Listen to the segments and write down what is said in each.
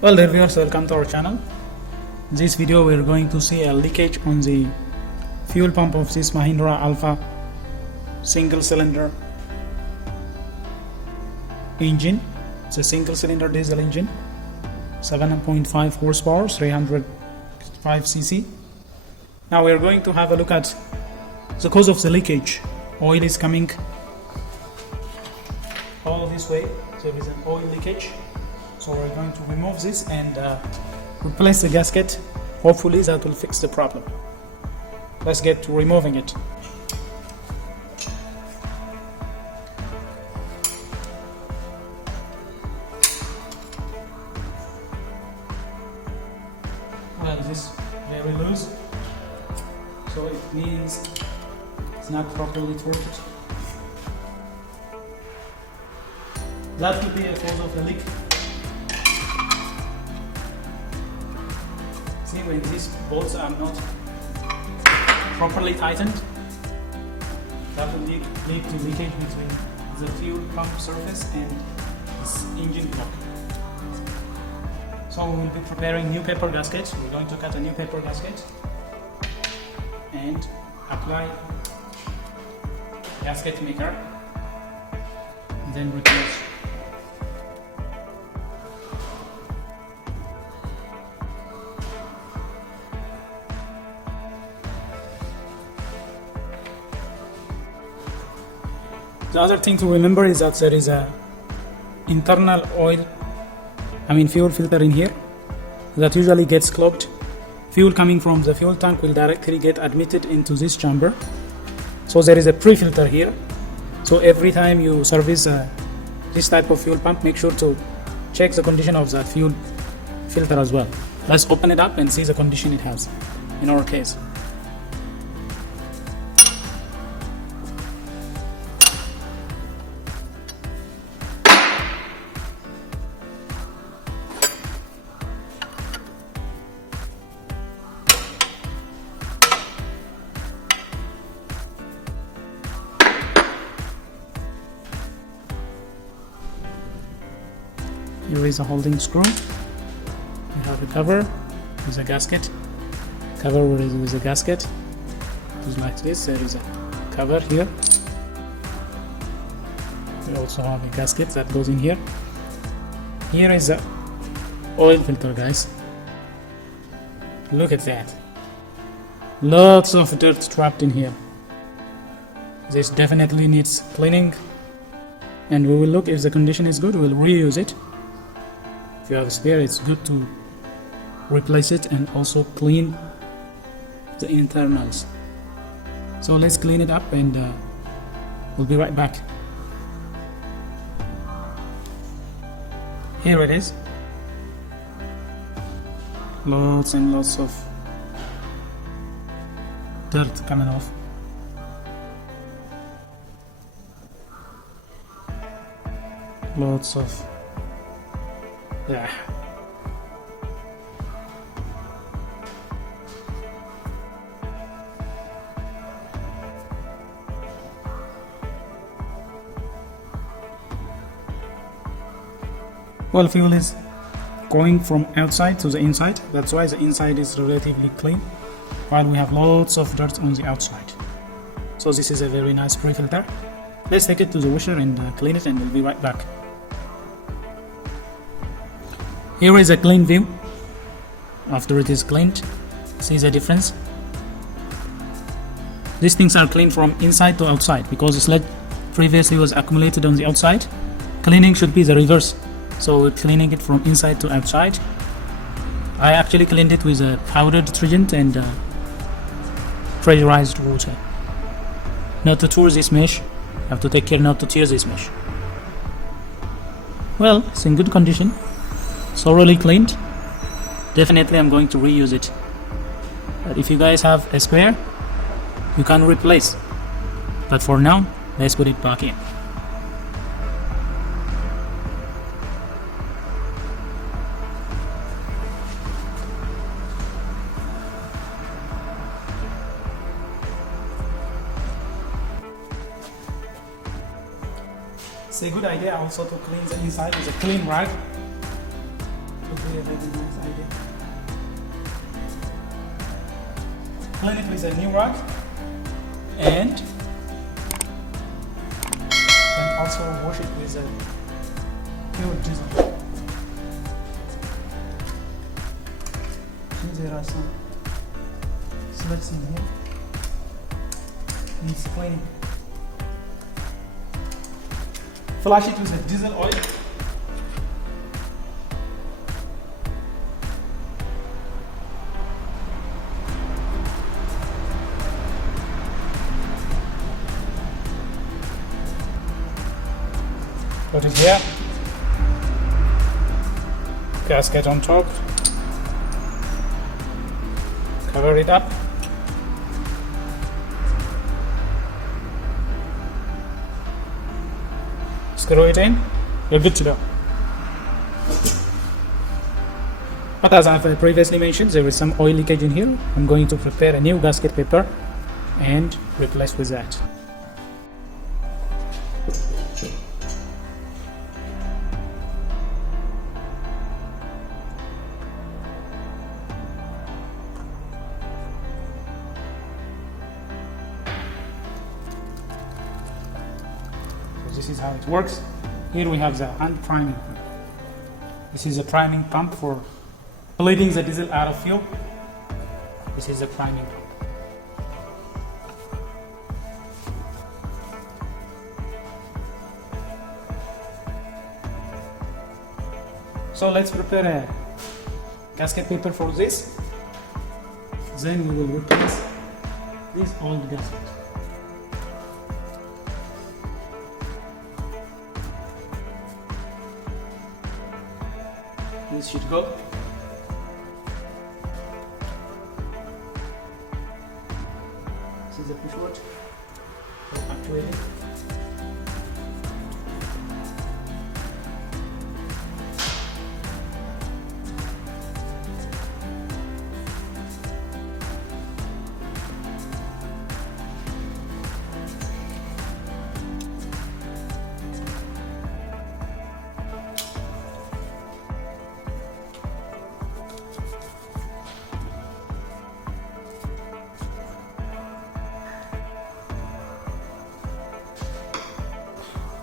Well, dear viewers, welcome to our channel. In this video we are going to see a leakage on the fuel pump of this Mahindra Alpha single cylinder engine. It's a single cylinder diesel engine, 7.5 horsepower, 305 cc. Now we are going to have a look at the cause of the leakage. Oil is coming all this way, so there is an oil leakage. So we're going to remove this and replace the gasket. Hopefully that will fix the problem. Let's get to removing it. Well, this is very loose, so it means it's not properly torqued. That could be a cause of the leak. See, when these bolts are not properly tightened, that will lead to leakage between the fuel pump surface and this engine block. So we will be preparing new paper gasket. We're going to cut a new paper gasket and apply gasket maker, and then replace. The other thing to remember is that there is a internal fuel filter in here that usually gets clogged. Fuel coming from the fuel tank will directly get admitted into this chamber. So there is a pre-filter here. So every time you service this type of fuel pump, make sure to check the condition of that fuel filter as well. Let's open it up and see the condition it has in our case. Here is a holding screw. We have a cover with a gasket. Cover with a gasket. Just like this. There is a cover here. We also have a gasket that goes in here. Here is the oil filter, guys. Look at that. Lots of dirt trapped in here. This definitely needs cleaning. And we will look if the condition is good. We'll reuse it. If you have a spare, it's good to replace it and also clean the internals. So let's clean it up and we'll be right back. Here it is. Lots and lots of dirt coming off. Lots of Well, fuel is going from outside to the inside. That's why the inside is relatively clean, while we have lots of dirt on the outside. So this is a very nice pre-filter. Let's take it to the washer and clean it, and we'll be right back. Here is a clean view after it is cleaned. See the difference? These things are cleaned from inside to outside because the sludge previously was accumulated on the outside. Cleaning should be the reverse. So we're cleaning it from inside to outside. I actually cleaned it with a powder detergent and pressurized water. Not to tear this mesh. You have to take care not to tear this mesh. Well, it's in good condition. Thoroughly cleaned. Definitely I'm going to reuse it. But if you guys have a spare, you can replace. But for now, let's put it back in. It's a good idea also to clean the inside with a clean rag. would be a very nice idea. Clean it with a new rag and then also wash it with a pure diesel. There are some slits in here. Needs cleaning. Flush it with a diesel oil. Put it here. Gasket on top. Cover it up. Screw it in. You're good to go. But as I've previously mentioned, there is some oil leakage in here. I'm going to prepare a new gasket paper and replace with that. This is how it works. Here we have the hand priming. This is a priming pump for bleeding the diesel out of fuel. This is a priming pump. So let's prepare a gasket paper for this. Then we will replace this old gasket. This should go. This is the push rod. Actuate it.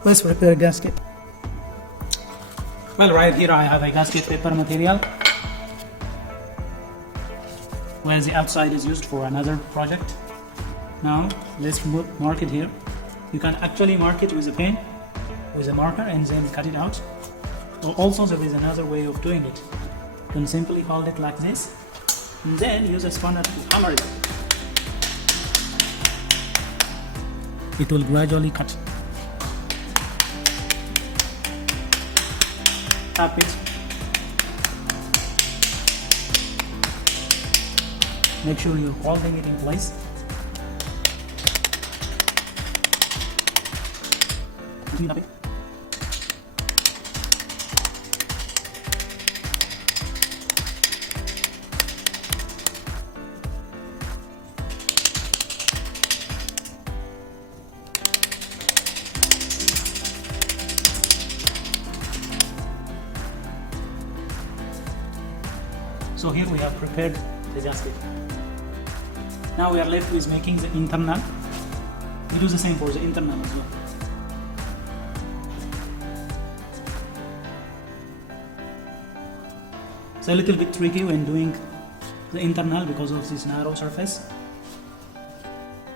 Let's prepare a gasket. Well, right here I have a gasket paper material where the outside is used for another project. Now let's mark it here. You can actually mark it with a pen, with a marker, and then cut it out. Also, there is another way of doing it. You can simply hold it like this and then use a spanner to hammer it. It will gradually cut. Tap it. Make sure you're holding it in place. Tap it. So here we have prepared the gasket. Now we are left with making the internal. We do the same for the internal as well. It's a little bit tricky when doing the internal because of this narrow surface.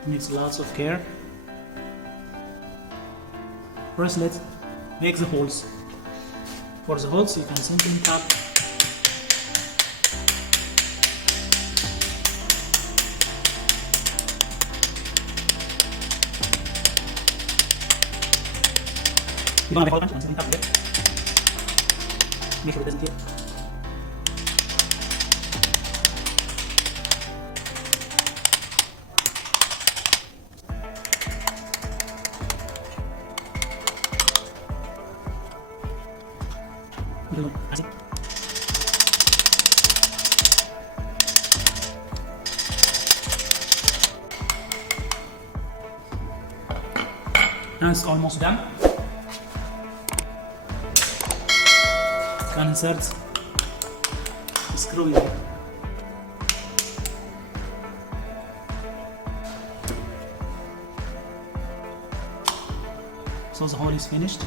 It needs lots of care. First, let's make the holes. For the holes, you can simply tap you don't have a hole punch, and tap it. Make sure it doesn't tear. Now it's almost done. You can insert screw in here. So the hole is finished.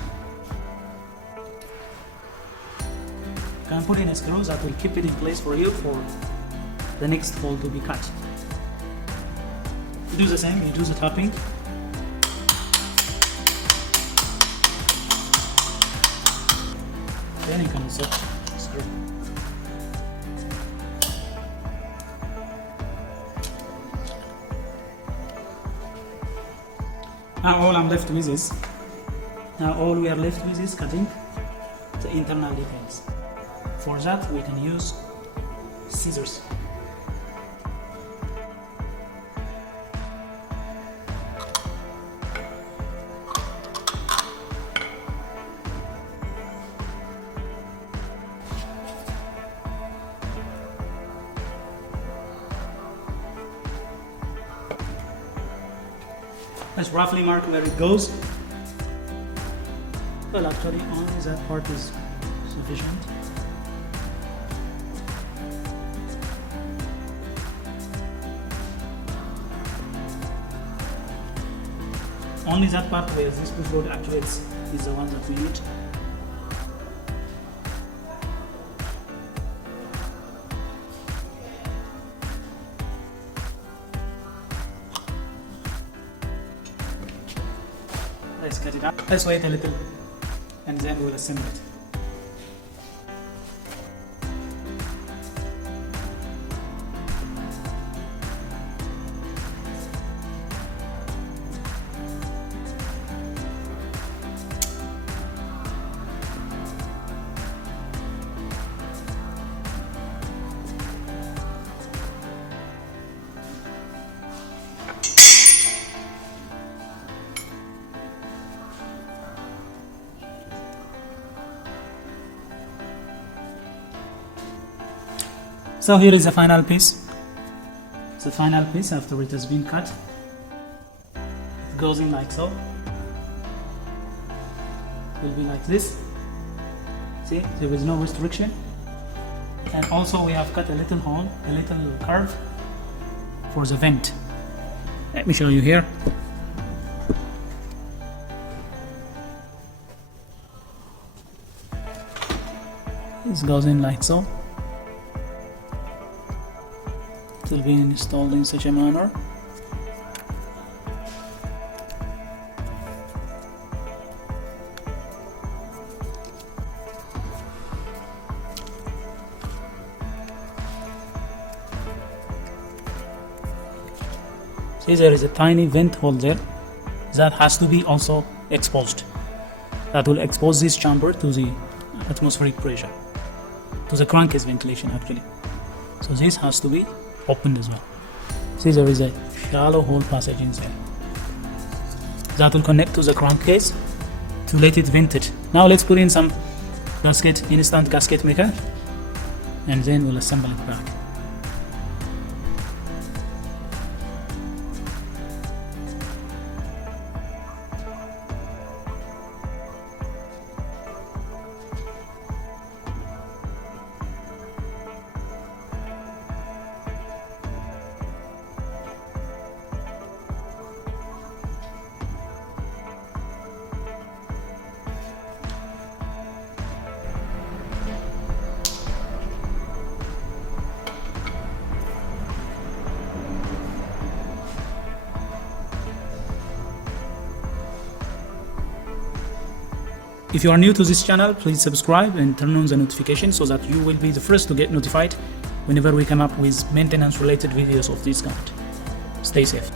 You can put in a screw that will keep it in place for you for the next hole to be cut. You do the same, you do the tapping. Then you can insert the screw. Now all I'm left with is we are left with is cutting the internal details. For that we can use scissors. Let's roughly mark where it goes. Well, actually, only that part is sufficient. Only that part where this push rod actuates is the one that we need. Let's cut it up. Let's wait a little and then we'll assemble it. So here is the final piece. The final piece after it has been cut. It goes in like so. It will be like this. See, there is no restriction. And also we have cut a little hole, a little curve for the vent. Let me show you here. This goes in like so. It will be installed in such a manner. See, there is a tiny vent hole there that has to be also exposed. That will expose this chamber to the atmospheric pressure, to the crankcase ventilation actually. So this has to be opened as well. See, there is a shallow hole passage inside that will connect to the crankcase to let it vent it. Now let's put in some gasket, instant gasket maker, and then we'll assemble it back. If you are new to this channel, please subscribe and turn on the notification so that you will be the first to get notified whenever we come up with maintenance related videos of this kind. Stay safe.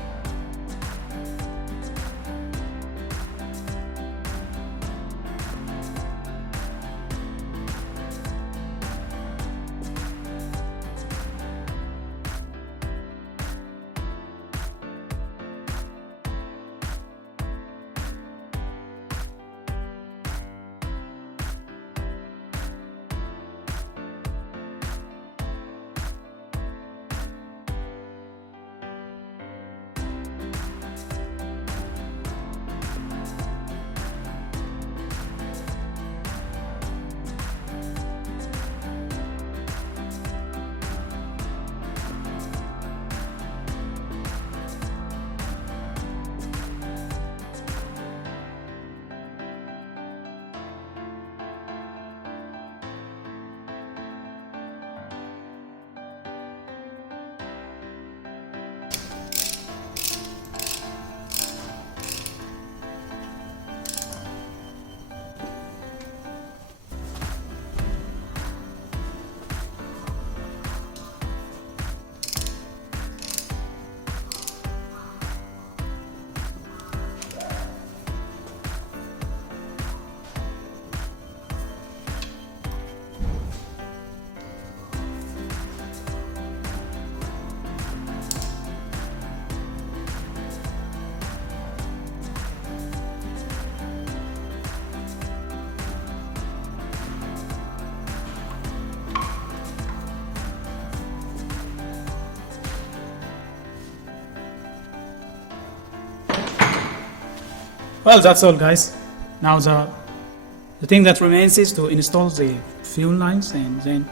Well, that's all, guys. Now the thing that remains is to install the fuel lines and then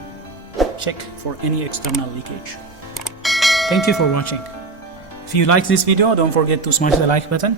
check for any external leakage. Thank you for watching. If you like this video, don't forget to smash the like button